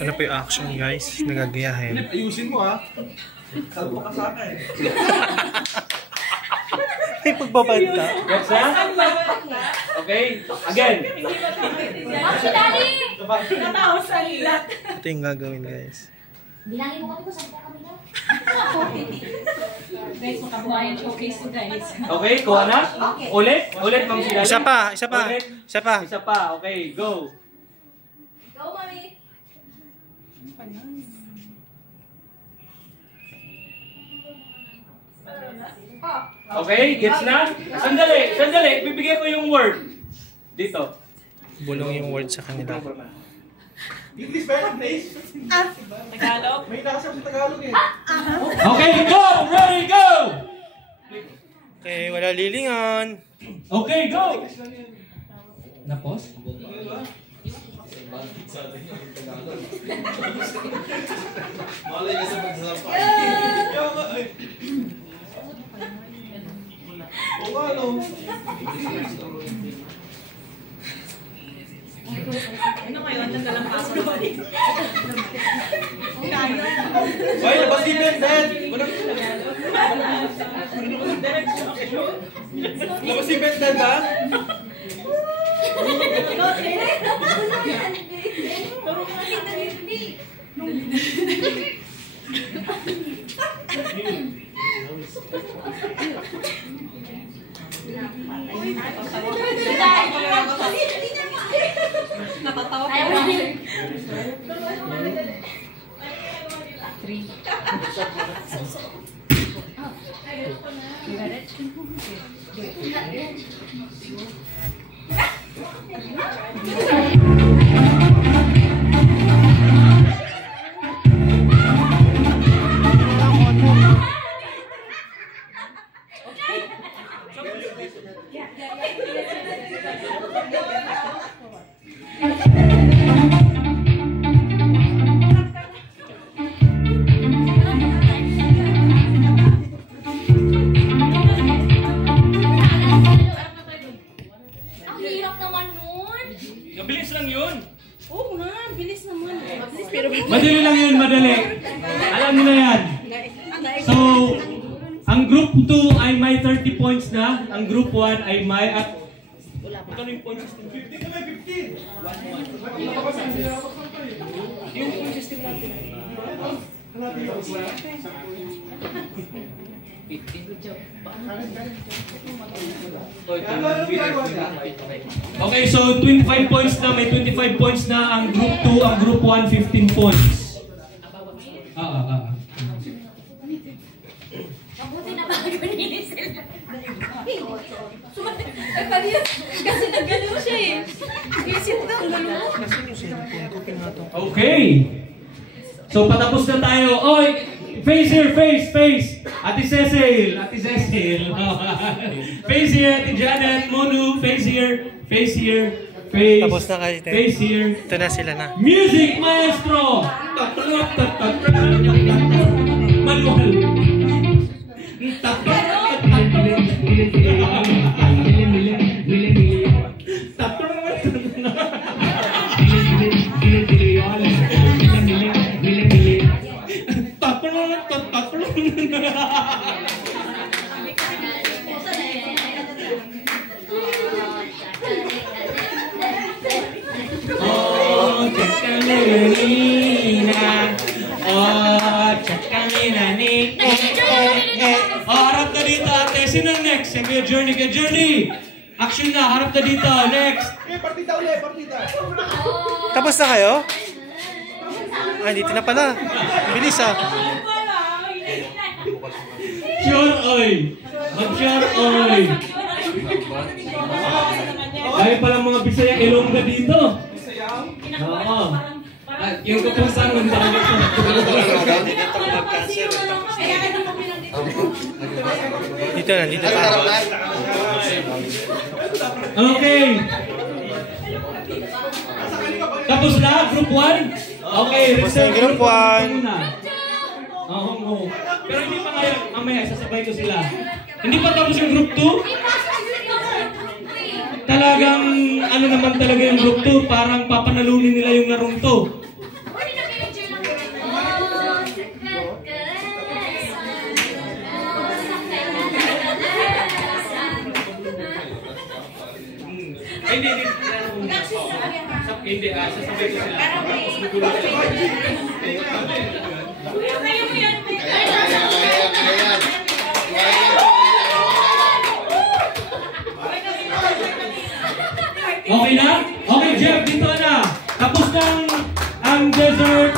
Ito na po yung action guys, nagagayahin. Ayusin mo ha. Kalpo ka sa akin. May pagbabanta. Gets na? Okay, again. Natawa sa ilat. Ito yung gagawin guys. Bilangin mo kami kung saan kami na. Guys, makabuhayan showcase to guys. Okay, kuha na? Ulit? Ulit, Ma'am Silali? Isa pa, isa pa, Ulit? isa pa. Isa pa, okay, go. Go, mami. Okay, gets na? Sandali, sandali. Bibigay ko yung word. Dito. Bulong yung word sa kanila. English ba yun, please? Tagalog. May nakasap sa Tagalog eh. Okay, go! Ready, go! Okay, wala lilingan. Okay, go! Napos? Malay ka sa magsasapan. Oo nga, no? Ano kayo? Ang dalang paso na balik. Hoy, labas si Ben, Ben! Labas si Ben, Ben, ba? Natatawa ko. Bilis lang yun. Oo nga, bilis naman. Madali lang yun, madali. Alam mo na yan. So, ang group 2 ay may 30 points na. Ang group 1 ay may at... Magkano yung points system? 15 kami, 15! Yung points system natin. Okay, so 25 points na, may 25 points na ang group 2, ang group 1, 15 points. Mabuti na bago ni sila. Kasi naggalaw siya eh. Isip na ang galaw. Okay. So patapos na tayo. Oy, face here, face, face. Ate Cecil, Ate Cecil. Face here, Ate Janet, Monu, face here, face here. Face, Tapos na kayo. face here. Ito na sila na. Music maestro. Manual. Harap na dito ate. Sino next? Kaya Journey, kaya Journey. Action na, harap na dito. Next. Partida ulit, partida. Tapos na kayo? Ay, dito na pala. Bilis ah. Sure oy. Mag-sure oy. Kaya pala mga Bisaya Ilongga dito. Oo. Yung kapusan mo dito. Dito na, dito na. Okay. Tapos na, group 1? Okay, reserve Group 1. muna. Oo. Pero hindi pa ngayon, mamaya, sasabay ko sila. Hindi pa tapos yung group 2? Talagang, ano naman talaga yung group 2, parang papanalunin nila yung larong to. Okay na? Okay, Jeff, dito na. Tapos ng ang desert.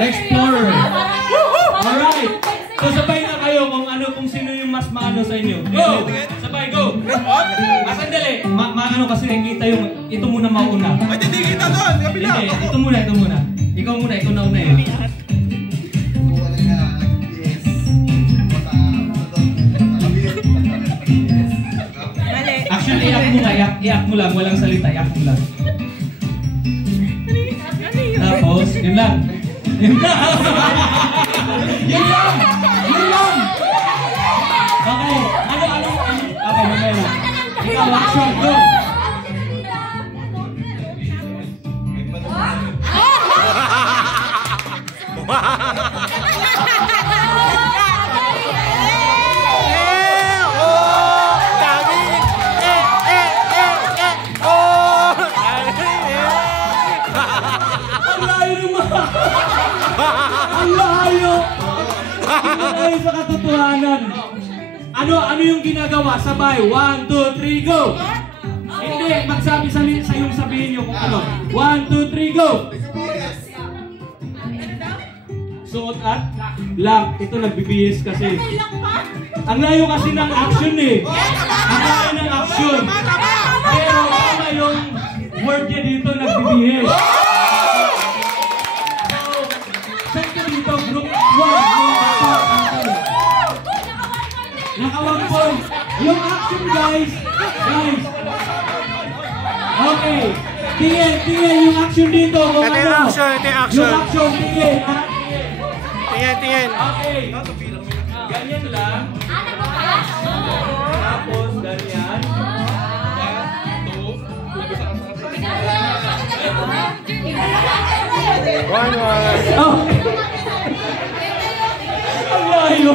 Explorer. Alright. So sabay na kayo kung sino yung mas maano sa inyo. Go! Sabay, go! Sandali. Maano kasi kita yung, ito muna mauna. Ay, hindi kita doon! Kapila! Hindi, ito muna. Ikaw na una eh. Actually, iyak mo lang, walang salita, iyak mo lang. Tapos, yun lang. Yun lang! Okay, okay, mamaya na. Ikaw, action, go! Ang layo! Ang sa katotohanan. Ano yung ginagawa? Sabay. 1, 2, 3, go! Hindi, magsabi sa yung sabihin nyo kung ano. 1, 2, 3, go! Suot at lang. Ito nagbibihis kasi. Ang layo kasi ng action eh. Ang layo ng action. Pero tama yung word niya dito nagbibihis. Dito, group 1, naka 1 point. Yung action, guys. Okay. Tingin yung action dito. Ito yung action, Yung action, tingin. Okay. Ganyan lang. Tapos, ganyan. Oh. Ang layo.